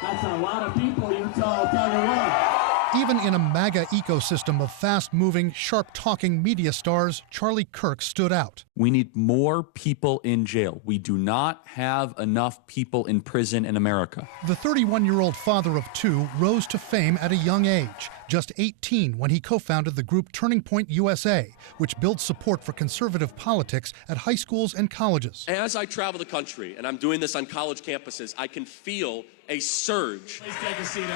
That's a lot of people, Utah, I'll tell you what. Even in a MAGA ecosystem of fast-moving, sharp-talking media stars, Charlie Kirk stood out. We need more people in jail. We do not have enough people in prison in America. The 31-year-old father of two rose to fame at a young age, just 18 when he co-founded the group Turning Point USA, which builds support for conservative politics at high schools and colleges. As I travel the country, and I'm doing this on college campuses, I can feel a surge.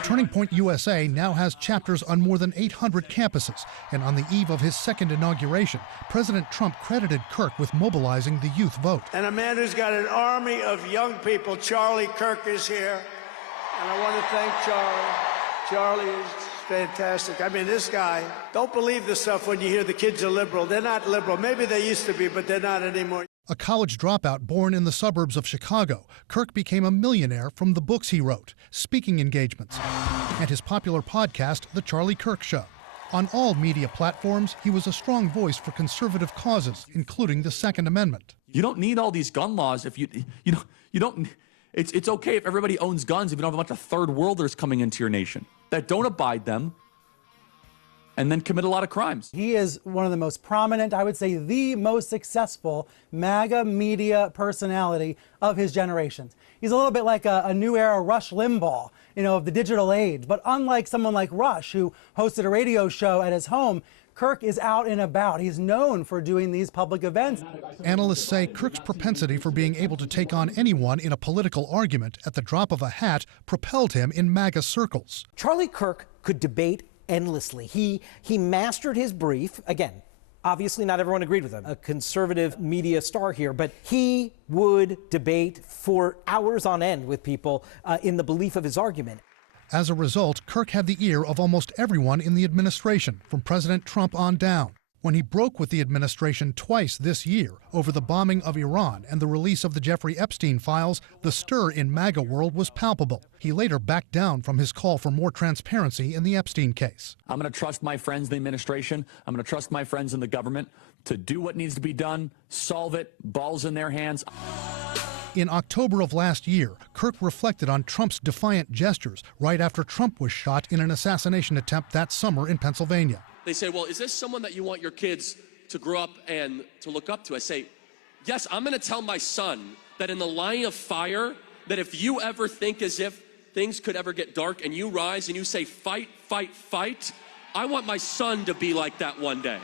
Turning Point USA now has chapters on more than 800 campuses, and on the eve of his second inauguration, President Trump credited Kirk with mobilizing the youth vote. And a man who's got an army of young people, Charlie Kirk, is here. And I want to thank Charlie. Charlie is fantastic. I mean, this guy, don't believe this stuff when you hear the kids are liberal. They're not liberal. Maybe they used to be, but they're not anymore. A college dropout born in the suburbs of Chicago, Kirk became a millionaire from the books he wrote, speaking engagements, and his popular podcast, The Charlie Kirk Show. On all media platforms, he was a strong voice for conservative causes, including the Second Amendment. You don't need all these gun laws if you don't. It's okay if everybody owns guns if you don't have a bunch of third worlders coming into your nation that don't abide them and then commit a lot of crimes. He is one of the most prominent, I would say the most successful MAGA media personality of his generation. He's a little bit like a new era Rush Limbaugh, of the digital age. But unlike someone like Rush, who hosted a radio show at his home, Kirk is out and about. He's known for doing these public events. Analysts say Kirk's propensity for being able to take on anyone in a political argument at the drop of a hat propelled him in MAGA circles. Charlie Kirk could debate endlessly. He mastered his brief. Again, obviously not everyone agreed with him, a conservative media star here, but he would debate for hours on end with people in the belief of his argument. As a result, Kirk had the ear of almost everyone in the administration, from President Trump on down. When he broke with the administration twice this year over the bombing of Iran and the release of the Jeffrey Epstein files, the stir in MAGA world was palpable. He later backed down from his call for more transparency in the Epstein case. I'm going to trust my friends in the administration. I'm going to trust my friends in the government to do what needs to be done, solve it, balls in their hands. In October of last year, Kirk reflected on Trump's defiant gestures right after Trump was shot in an assassination attempt that summer in Pennsylvania. They say, well, is this someone that you want your kids to grow up and to look up to? I say, yes, I'm going to tell my son that in the line of fire, that if you ever think as if things could ever get dark and you rise and you say, fight, fight, fight, I want my son to be like that one day.